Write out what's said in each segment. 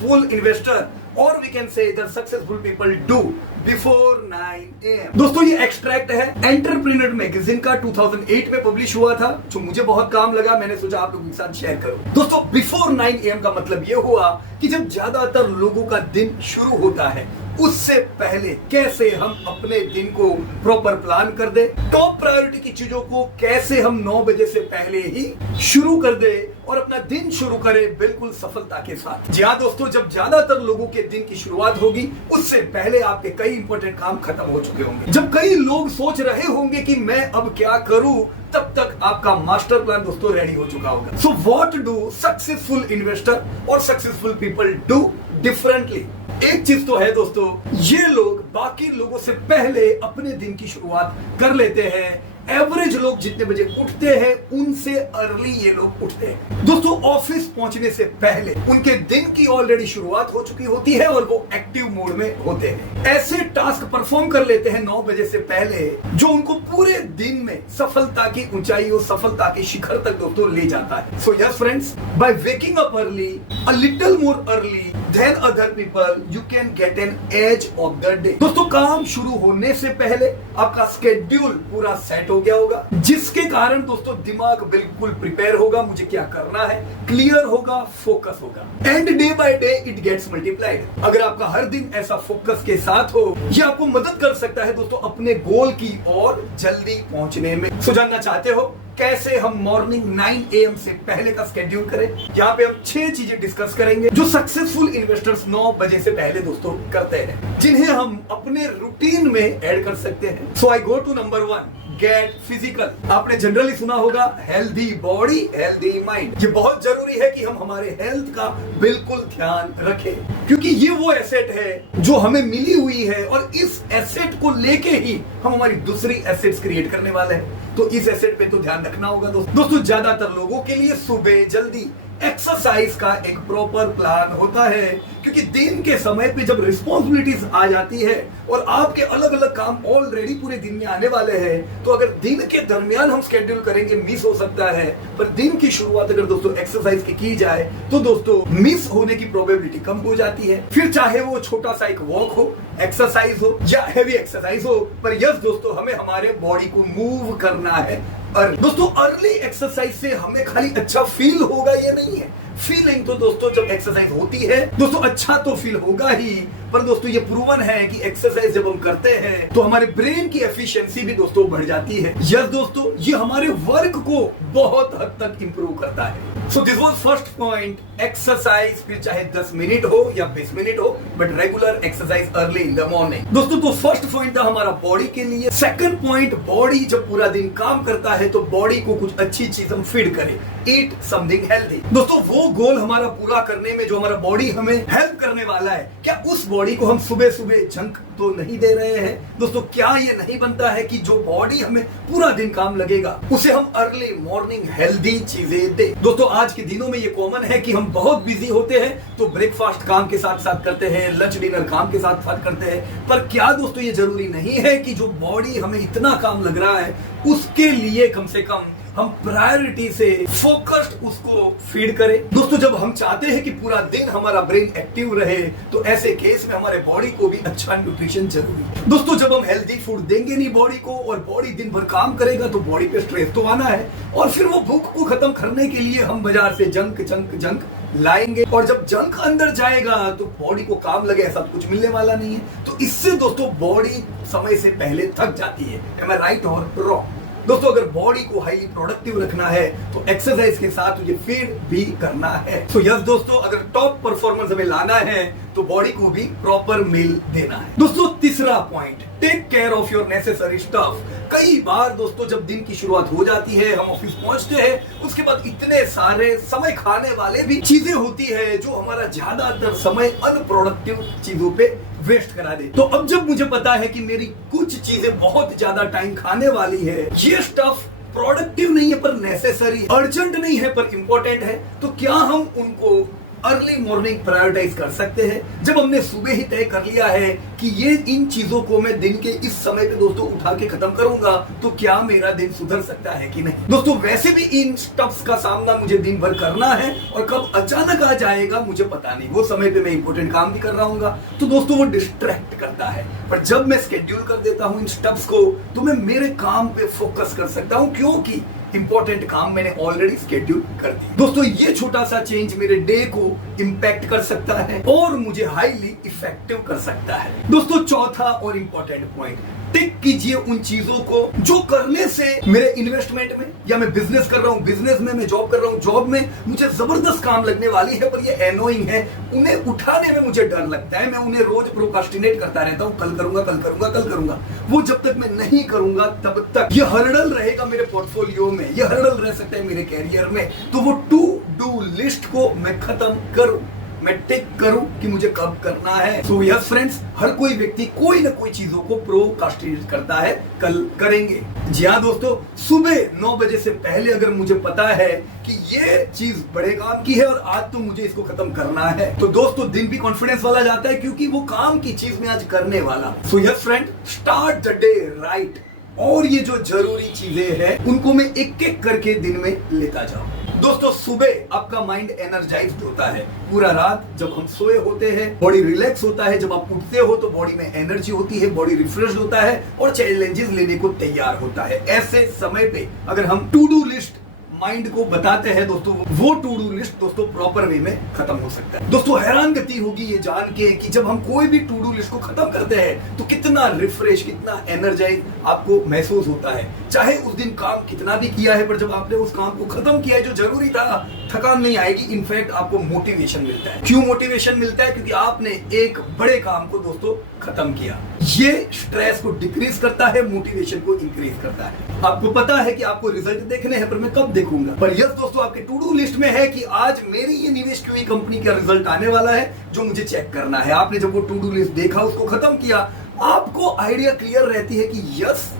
successful investor, or we can say the successful people do before 9 AM। दोस्तों ये extract है entrepreneur magazine का, 2008 में पब्लिश हुआ था, जो मुझे बहुत काम लगा, मैंने सोचा आप लोगों के साथ शेयर करूं। दोस्तों बिफोर 9 AM का मतलब ये हुआ कि जब ज्यादातर लोगों का दिन शुरू होता है उससे पहले कैसे हम अपने दिन को प्रॉपर प्लान कर दे, टॉप प्रायोरिटी की चीजों को कैसे हम 9 बजे से पहले ही शुरू कर दे और अपना दिन शुरू करें बिल्कुल सफलता के साथ। जी हाँ दोस्तों, जब ज्यादातर लोगों के दिन की शुरुआत होगी उससे पहले आपके कई इंपॉर्टेंट काम खत्म हो चुके होंगे। जब कई लोग सोच रहे होंगे कि मैं अब क्या करूं, तब तक आपका मास्टर प्लान दोस्तों रेडी हो चुका होगा। So what do successful investor और सक्सेसफुल पीपल डू डिफरेंटली? एक चीज तो है दोस्तों, ये लोग बाकी लोगों से पहले अपने दिन की शुरुआत कर लेते हैं। एवरेज लोग जितने बजे उठते हैं उनसे अर्ली ये लोग उठते हैं। दोस्तों ऑफिस पहुंचने से पहले उनके दिन की ऑलरेडी शुरुआत हो चुकी होती है और वो एक्टिव मोड में होते हैं। ऐसे टास्क परफॉर्म कर लेते हैं 9 बजे से पहले जो उनको पूरे दिन में सफलता की ऊंचाई और सफलता के शिखर तक दोस्तों ले जाता है। So yes friends, by waking up early, a little more early than other people, you can get an edge of the day. दोस्तों काम शुरू होने से पहले आपका स्केड्यूल पूरा सेट हो गया होगा, जिसके कारण दोस्तों दिमाग बिल्कुल प्रिपेयर होगा, मुझे क्या करना है, क्लियर होगा, फोकस होगा, and day by day it gets multiplied. अगर आपका हर दिन ऐसा फोकस के साथ हो, यह आपको मदद कर सकता है दोस्तों अपने गोल की ओर जल्दी पहुंचने में। सो जानना चाहते हो कैसे हम मॉर्निंग 9 AM से पहले का स्केड्यूल करें? यहाँ पे हम 6 चीजें डिस्कस करेंगे जो सक्सेसफुल इन्वेस्टर्स 9 बजे से पहले दोस्तों करते हैं, जिन्हें हम अपने रूटीन में ऐड कर सकते हैं। So I go to number 1, get physical. आपने जनरली सुना होगा हेल्दी बॉडी हेल्दी माइंड। ये बहुत जरूरी है कि हम हमारे हेल्थ का बिल्कुल ध्यान रखें, क्योंकि ये वो एसेट है जो हमें मिली हुई है और इस एसेट को लेके ही हम हमारी दूसरी एसेट्स क्रिएट करने वाले हैं। तो इस एसेट पे तो ध्यान रखना होगा दोस्तों। ज्यादातर लोगों के लिए सुबह जल्दी एक्सरसाइज का एक प्रॉपर प्लान होता है, क्योंकि दिन के समय पे जब रिस्पॉन्सिबिलिटीज आ जाती है और आपके अलग अलग काम ऑलरेडी पूरे दिन में आने वाले हैं, तो अगर दिन के दरमियान हम स्केड्यूल करेंगे मिस हो सकता है। पर दिन की शुरुआत अगर दोस्तों एक्सरसाइज की जाए तो दोस्तों मिस होने की प्रोबेबिलिटी कम हो जाती है। फिर चाहे वो छोटा सा एक वॉक हो, एक्सरसाइज हो या हैवी एक्सरसाइज हो, पर यस दोस्तों हमें हमारे बॉडी को मूव करना है। और दोस्तों अर्ली एक्सरसाइज से हमें खाली अच्छा फील होगा ये नहीं है, फीलिंग तो दोस्तों जब एक्सरसाइज होती है दोस्तों अच्छा तो फील होगा ही, पर दोस्तों ये प्रूवन है कि एक्सरसाइज जब हम करते हैं तो हमारे ब्रेन की एफिशिएंसी भी दोस्तों बढ़ जाती है। यस दोस्तों, ये हमारे वर्क को बहुत हद तक इंप्रूव करता है। So this was first point, exercise, फिर चाहे 10 मिनट हो या 20 मिनट हो, but regular exercise early in the morning. दोस्तों तो फर्स्ट पॉइंट था हमारा बॉडी के लिए। सेकंड पॉइंट, बॉडी जब पूरा दिन काम करता है तो बॉडी को कुछ अच्छी चीज हम फीड करें, ईट समथिंग हेल्दी। दोस्तों वो गोल हमारा पूरा करने में जो हमारा बॉडी हमें हेल्प करने वाला है, क्या उस बॉडी को हम सुबह सुबह जंक तो नहीं दे रहे हैं? दोस्तों क्या ये नहीं बनता है कि जो बॉडी हमें पूरा दिन काम लगेगा उसे हम अर्ली मॉर्निंग हेल्दी चीजें दे? दोस्तों आज के दिनों में ये कॉमन है कि हम बहुत बिजी होते हैं तो ब्रेकफास्ट काम के साथ साथ करते हैं, लंच डिनर काम के साथ साथ करते हैं, पर क्या दोस्तों ये जरूरी नहीं है कि जो बॉडी हमें इतना काम लग रहा है उसके लिए कम से कम हम प्रायोरिटी से फोकस्ड उसको फीड करें? दोस्तों जब हम चाहते हैं कि पूरा दिन हमारा ब्रेन एक्टिव रहे तो ऐसे केस में हमारे बॉडी को भी अच्छा न्यूट्रिशन जरूरी है। दोस्तों जब हम हेल्दी फूड देंगे नहीं बॉडी को और बॉडी दिन भर काम करेगा तो बॉडी पे स्ट्रेस तो आना है, और फिर वो भूख को खत्म करने के लिए हम बाजार से जंक लाएंगे, और जब जंक अंदर जाएगा तो बॉडी को काम लगे ऐसा कुछ मिलने वाला नहीं है। तो इससे दोस्तों बॉडी समय से पहले थक जाती है। एम आई राइट और रॉन्ग? दोस्तों अगर बॉडी को हाईली प्रोडक्टिव रखना है तो एक्सरसाइज के साथ तुझे फीड भी करना है। तो यस दोस्तों, अगर टॉप परफॉर्मेंस हमें लाना है तो बॉडी को भी प्रॉपर मील देना है। दोस्तों तीसरा point, take care of your necessary stuff. कई बार दोस्तों जब दिन की शुरुआत हो जाती है, हम ऑफिस पहुंचते हैं, उसके बाद इतने सारे समय खाने वाले भी चीजें होती है जो हमारा ज्यादातर समय अनप्रोडक्टिव चीजों पे वेस्ट करा दे। तो अब जब मुझे पता है कि मेरी कुछ चीजें बहुत ज्यादा टाइम खाने वाली है, ये स्टफ प्रोडक्टिव नहीं है पर नेसेसरी, अर्जेंट नहीं है पर इंपॉर्टेंट है, तो क्या हम उनको अर्ली मॉर्निंग प्रायोरिटाइज कर सकते हैं? जब हमने सुबह ही तय कर लिया है कि ये इन चीजों को मैं दिन के इस समय पे दोस्तों उठा के खत्म करूंगा तो क्या मेरा दिन सुधर सकता है कि नहीं। दोस्तों वैसे भी इन स्टफ्स का सामना मुझे दिन भर करना है और कब अचानक आ जाएगा मुझे पता नहीं। वो समय पे मैं इंपॉर्टेंट काम भी कर रहा हूँ तो दोस्तों वो डिस्ट्रैक्ट करता है। पर जब मैं स्केड्यूल कर देता हूँ इन स्टफ्स को तो मैं मेरे काम पे फोकस कर सकता हूँ, क्योंकि इंपॉर्टेंट काम मैंने ऑलरेडी स्केड्यूल कर दिया। दोस्तों ये छोटा सा चेंज मेरे डे को इंपैक्ट कर सकता है और मुझे हाईली इफेक्टिव कर सकता है। दोस्तों चौथा और इंपॉर्टेंट पॉइंट, टिक कीजिए उन चीजों को जो करने से मेरे इन्वेस्टमेंट में, या मैं बिजनेस कर रहा हूं बिजनेस में, मैं जॉब कर रहा हूं जॉब में मुझे जबरदस्त काम लगने वाली है पर ये एनोइंग है, उन्हें उठाने में मुझे डर लगता है, मैं उन्हें रोज प्रोकास्टिनेट करता रहता हूं, कल करूंगा कल करूंगा कल करूंगा। वो जब तक मैं नहीं करूंगा तब तक ये हर्डल रहेगा मेरे पोर्टफोलियो में, ये हर्डल रह सकता है मेरे कैरियर में। तो वो टू डू लिस्ट को मैं खत्म करूं, मैं टिक करूं कि मुझे कब करना है। सो यस फ्रेंड्स, हर कोई व्यक्ति कोई ना कोई चीजों को प्रोकास्टिनेट करता है, कल करेंगे। जी हाँ दोस्तों, सुबह 9 बजे से पहले अगर मुझे पता है कि ये चीज बड़े काम की है और आज तो मुझे इसको खत्म करना है, तो दोस्तों दिन भी कॉन्फिडेंस वाला जाता है क्योंकि वो काम की चीज मैं आज करने वाला। So yes friend, start the day right. और ये जो जरूरी चीजें हैं उनको मैं एक एक करके दिन में लेता जाऊं। दोस्तों सुबह आपका माइंड एनर्जाइज्ड होता है, पूरा रात जब हम सोए होते हैं बॉडी रिलैक्स होता है, जब आप उठते हो तो बॉडी में एनर्जी होती है, बॉडी रिफ्रेश होता है और चैलेंजेस लेने को तैयार होता है। ऐसे समय पे अगर हम टू डू लिस्ट माइंड को बताते हैं दोस्तों, वो टू डू लिस्ट दोस्तों प्रॉपर वे में खत्म हो सकता है। दोस्तों हैरान गति होगी ये जान के कि जब हम कोई भी टू डू लिस्ट को खत्म करते हैं तो कितना रिफ्रेश, कितना एनर्जाइज आपको महसूस होता है। चाहे उस दिन काम कितना भी किया है पर जब आपने उस काम को खत्म किया है जो जरूरी था, थकान नहीं आएगी, इनफैक्ट आपको मोटिवेशन मिलता है। क्यों मोटिवेशन मिलता है? क्योंकि आपने एक बड़े काम को दोस्तों खत्म किया। ये स्ट्रेस को डिक्रीज करता है, मोटिवेशन को इंक्रीज करता है। आपको पता है कि आपको रिजल्ट देखने हैं पर मैं कब देखूंगा, पर यस दोस्तों आपके टू डू लिस्ट में है कि आज मेरी ये निवेश की हुई कंपनी का रिजल्ट आने वाला है जो मुझे चेक करना है। आपने जब वो टू डू लिस्ट देखा, उसको खत्म किया, आपको आइडिया क्लियर रहती है कि यस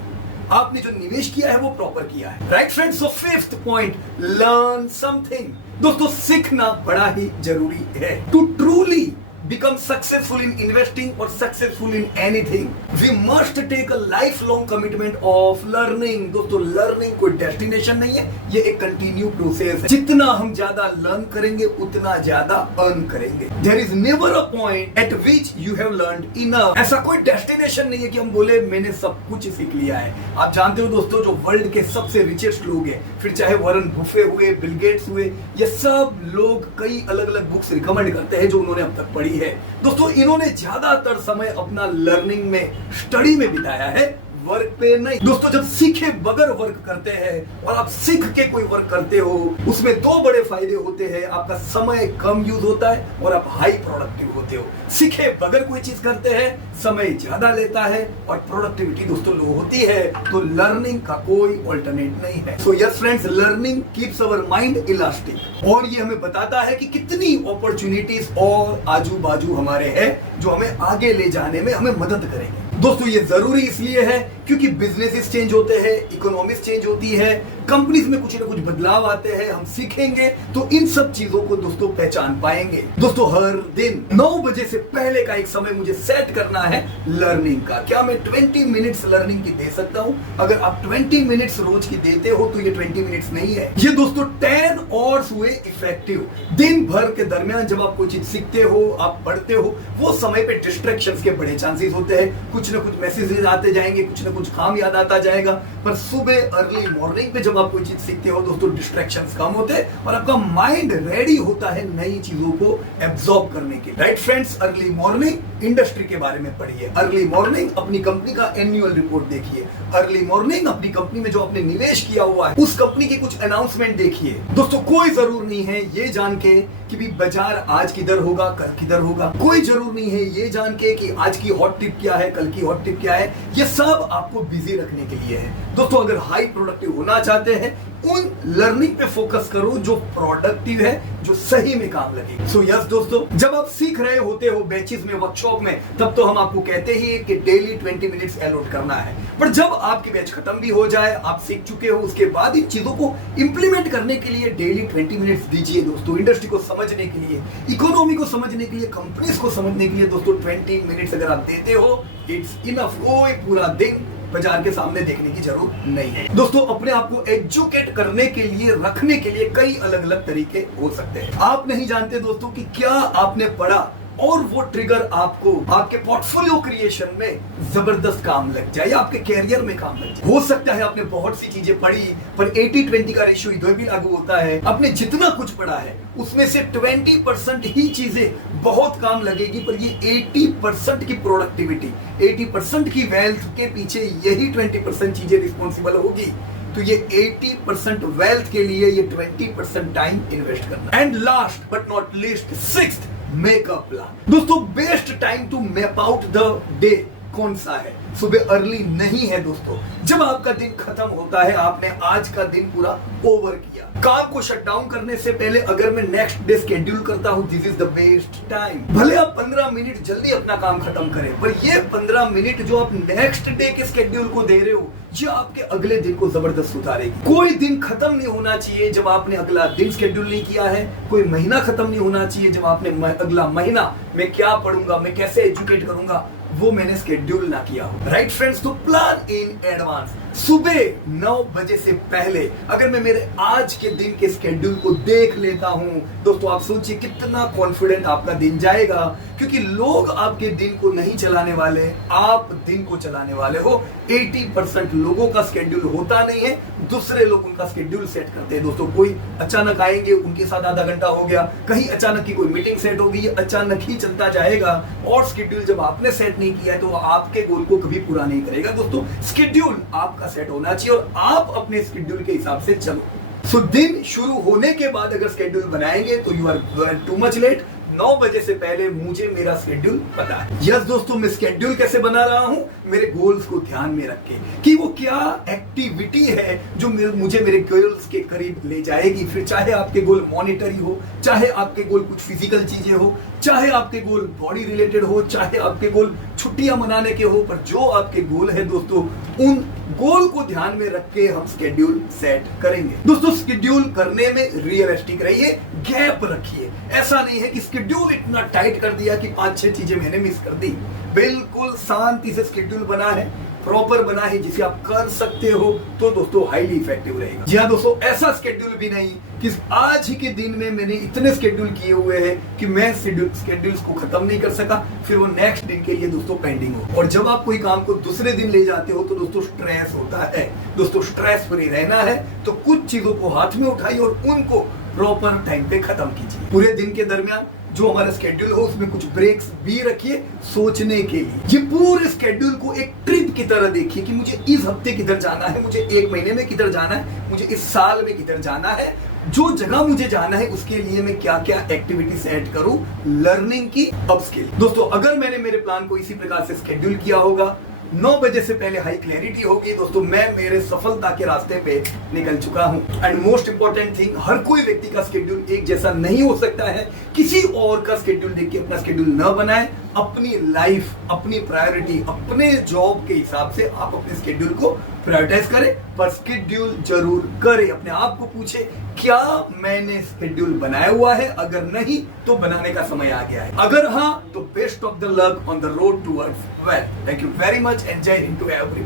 आपने जो निवेश किया है वो प्रॉपर किया है। Right friends, so fifth point, learn something. दोस्तों सीखना बड़ा ही जरूरी है। To truly become successful in investing or successful in anything, we must take a lifelong commitment of learning। दोस्तों लर्निंग कोई डेस्टिनेशन नहीं है, ये एक कंटिन्यू प्रोसेस है। जितना हम ज्यादा लर्न करेंगे उतना ज्यादा अर्न करेंगे। There is never a point at which you have learned enough। ऐसा कोई डेस्टिनेशन नहीं है कि हम बोले मैंने सब कुछ सीख लिया है। आप जानते हो दोस्तों जो वर्ल्ड के सबसे रिचेस्ट लोग हैं, फिर चाहे वॉरेन बुफे हुए, बिल गेट्स हुए, ये सब लोग कई अलग अलग बुक्स रिकमेंड करते हैं जो उन्होंने अब तक पढ़ी है। दोस्तों इन्होंने ज्यादातर समय अपना लर्निंग में, स्टडी में बिताया है, वर्क पे नहीं। दोस्तों जब सीखे बगैर वर्क करते हैं और आप सीख के कोई वर्क करते हो, उसमें दो बड़े फायदे होते हैं। आपका समय कम यूज होता है और आप हाई प्रोडक्टिव होते हो। सीखे बगैर कोई चीज करते हैं, समय ज्यादा लेता है और प्रोडक्टिविटी दोस्तों लो होती है। तो लर्निंग का कोई ऑल्टरनेट नहीं है। So yes friends, learning keeps our mind elastic और ये हमें बताता है कि कितनी अपॉर्चुनिटीज और आजू बाजू हमारे हैं जो हमें आगे ले जाने में हमें मदद करेंगे। दोस्तों ये जरूरी इसलिए है क्योंकि बिजनेसेस चेंज होते हैं, इकोनॉमिक्स चेंज होती है, कंपनीज में कुछ ना कुछ बदलाव आते हैं। हम सीखेंगे तो इन सब चीजों को दोस्तों पहचान पाएंगे। दोस्तों हर दिन 9 बजे से पहले का एक समय मुझे सेट करना है लर्निंग का। क्या मैं 20 मिनट्स लर्निंग की दे सकता हूं? अगर आप 20 मिनट्स रोज की देते हो तो ये 20 मिनट्स नहीं है, ये दोस्तों 10 आवर्स हुए इफेक्टिव। दिन भर के दरमियान जब आप कोई चीज सीखते हो, आप पढ़ते हो, वो समय पे डिस्ट्रैक्शंस के बड़े चांसेस होते हैं। कुछ ना कुछ मैसेजेस आते जाएंगे, कुछ ना कुछ काम याद आता जाएगा। पर सुबह अर्ली मॉर्निंग पे जब आप कोई चीज सीखते हो दोस्तों, डिस्ट्रैक्शंस कम होते हैं और आपका माइंड रेडी होता है नई चीजों को एब्जॉर्ब करने के। Right friends, early morning industry के बारे में पढ़िए, अर्ली मॉर्निंग अपनी कंपनी का एनुअल रिपोर्ट देखिए, अर्ली मॉर्निंग अपनी कंपनी में जो आपने निवेश किया हुआ है उस कंपनी के कुछ अनाउंसमेंट देखिए। दोस्तों कोई जरूर नहीं है ये जान के कि भी बाजार आज किधर होगा, कल किधर होगा। कोई जरूर नहीं है ये जान के कि आज की हॉट टिप क्या है, कल की हॉट टिप क्या है। ये सब आपको बिजी रखने के लिए है। दोस्तों अगर हाई प्रोडक्टिव होना चाहते हैं, उन लर्निंग पे फोकस करो जो प्रोडक्टिव है, जो सही में काम लगे। सो यस दोस्तों, जब आप सीख रहे होते हो बैचेस में, वर्कशॉप में, तब तो हम आपको कहते ही कि डेली 20 मिनट्स अलॉट करना है। पर जब आपकी बैच खत्म भी हो जाए, आप सीख चुके हो, उसके बाद इन चीजों को इंप्लीमेंट करने के लिए डेली 20 मिनट्स दीजिए दोस्तों। इंडस्ट्री को समझने के लिए, इकोनॉमी को समझने के लिए, कंपनीज को समझने के लिए दोस्तों 20 मिनट्स अगर आप देते हो, इट्स इनफ। कोई पूरा दिन बाजार के सामने देखने की जरूरत नहीं है दोस्तों। अपने आप को एजुकेट करने के लिए, रखने के लिए कई अलग अलग तरीके हो सकते हैं। आप नहीं जानते दोस्तों कि क्या आपने पढ़ा और वो ट्रिगर आपको आपके पोर्टफोलियो क्रिएशन में जबरदस्त काम लग जाए या आपके कैरियर में काम लग जाए। हो सकता है आपने बहुत सी चीजें पढ़ी, पर 80-20 का रेशियो इधर भी लागू होता है। आपने जितना कुछ पढ़ा है उसमें से 20% ही चीजें बहुत काम लगेगी, पर ये 80% की प्रोडक्टिविटी, 80% की वेल्थ के पीछे यही 20% चीजें रिस्पॉन्सिबल होगी। तो ये 80% वेल्थ के लिए ये 20% टाइम इन्वेस्ट करना। And last but not least, 6th, makeup plan. दोस्तों best time to map out the day कौन सा है? सुबह अर्ली नहीं है दोस्तों। जब आपका दिन खत्म होता है, आपने आज का दिन पूरा ओवर किया। काम को शट डाउन करने से पहले अगर मैं नेक्स्ट डे शेड्यूल करता हूं, this is the best time. भले आप 15 मिनट जल्दी अपना काम खत्म करें, पर ये 15 मिनट जो आप नेक्स्ट डे के शेड्यूल को दे रहे हो, ये आपके अगले दिन को जबरदस्त सुधारेगी। कोई दिन खत्म नहीं होना चाहिए जब आपने अगला दिन शेड्यूल नहीं किया है। कोई महीना खत्म नहीं होना चाहिए जब आपने अगला महीना मैं क्या पढ़ूंगा, मैं कैसे एजुकेट करूंगा, वो मैंने शेड्यूल ना किया हो। राइट फ्रेंड्स, तो प्लान इन एडवांस। सुबह 9 बजे से पहले अगर मैं मेरे आज के दिन के शेड्यूल को देख लेता हूं दोस्तों, आप सोचिए कितना कॉन्फिडेंट आपका दिन जाएगा, क्योंकि लोग आपके दिन को नहीं चलाने वाले, आप दिन को चलाने वाले हो। 80% लोगों का शेड्यूल होता नहीं है, दूसरे लोग उनका शेड्यूल सेट करते हैं दोस्तों। कोई अचानक आएंगे, उनके साथ आधा घंटा हो गया, कहीं अचानक की कोई मीटिंग सेट हो गई, अचानक ही चलता जाएगा। और शेड्यूल जब आपने सेट नहीं किया है तो आपके गोल को कभी पूरा नहीं करेगा दोस्तों। शेड्यूल आपका सेट होना चाहिए और आप अपने शेड्यूल के हिसाब से चलो। सो दिन शुरू होने के बाद अगर शेड्यूल बनाएंगे तो you are too much late. 9 बजे से पहले मुझे मेरा शेड्यूल पता है। यस दोस्तों, मैं शेड्यूल कैसे बना रहा हूं? मेरे गोल्स को ध्यान में रख के कि वो क्या एक्टिविटी है जो मुझे मेरे गोल्स के करीब ले जाएगी। फिर चाहे आपके गोल मॉनिटरी हो, चाहे आपके गोल कुछ फिजिकल चीजें हो, चाहे आपके गोल बॉडी रिलेटेड हो, चाहे आपके गोल छुट्टियां मनाने के हो, पर जो आपके गोल है दोस्तों, उन गोल को ध्यान में रख के हम शेड्यूल सेट करेंगे। दोस्तों शेड्यूल करने में रियलिस्टिक रहिए, गैप रखिए। ऐसा नहीं है कि शेड्यूल इतना टाइट कर दिया कि 5-6 चीजें मैंने मिस कर दी। बिल्कुल शांति से शेड्यूल बना है, प्रॉपर बना है, जिसे आप कर सकते हो, तो दोस्तों हाईली इफेक्टिव रहेगा। जी हाँ दोस्तों, ऐसा शेड्यूल भी नहीं कि आज ही के दिन में मैंने इतने शेड्यूल किए हुए हैं कि मैं शेड्यूल्स को खत्म नहीं कर सका, फिर वो नेक्स्ट दिन के लिए दोस्तों पेंडिंग हो। और जब आप कोई काम को दूसरे दिन ले जाते हो तो दोस्तों स्ट्रेस होता है। दोस्तों स्ट्रेस फ्री रहना है तो कुछ चीजों को हाथ में उठाइए और उनको प्रॉपर टाइम पे खत्म कीजिए। पूरे दिन के दरमियान जो हमारा शेड्यूल हो उसमें कुछ ब्रेक्स भी रखिए सोचने के लिए। ये पूरे शेड्यूल को एक ट्रिप की तरह देखिए कि मुझे इस हफ्ते किधर जाना है, मुझे 1 महीने में किधर जाना है, मुझे इस साल में किधर जाना है, जो जगह मुझे जाना है उसके लिए मैं क्या क्या एक्टिविटी सेट करूं लर्निंग की, अपस्किल। दोस्तों अगर मैंने मेरे प्लान को इसी प्रकार से शेड्यूल किया होगा, 9 बजे से पहले हाई क्लैरिटी होगी दोस्तों, मैं मेरे सफलता के रास्ते पे निकल चुका हूं। एंड मोस्ट इंपॉर्टेंट थिंग, हर कोई व्यक्ति का शेड्यूल एक जैसा नहीं हो सकता है। किसी और का शेड्यूल देख के अपना शेड्यूल न बनाए। अपनी लाइफ, अपनी प्रायोरिटी, अपने जॉब के हिसाब से आप अपने शेड्यूल को प्रायोरिटाइज करें, पर शेड्यूल जरूर करें। अपने आप को पूछे, क्या मैंने शेड्यूल बनाया हुआ है? अगर नहीं तो बनाने का समय आ गया है। अगर हाँ तो best of the luck on the road towards wealth. Thank you very much and जय हिंद टू एवरीवन।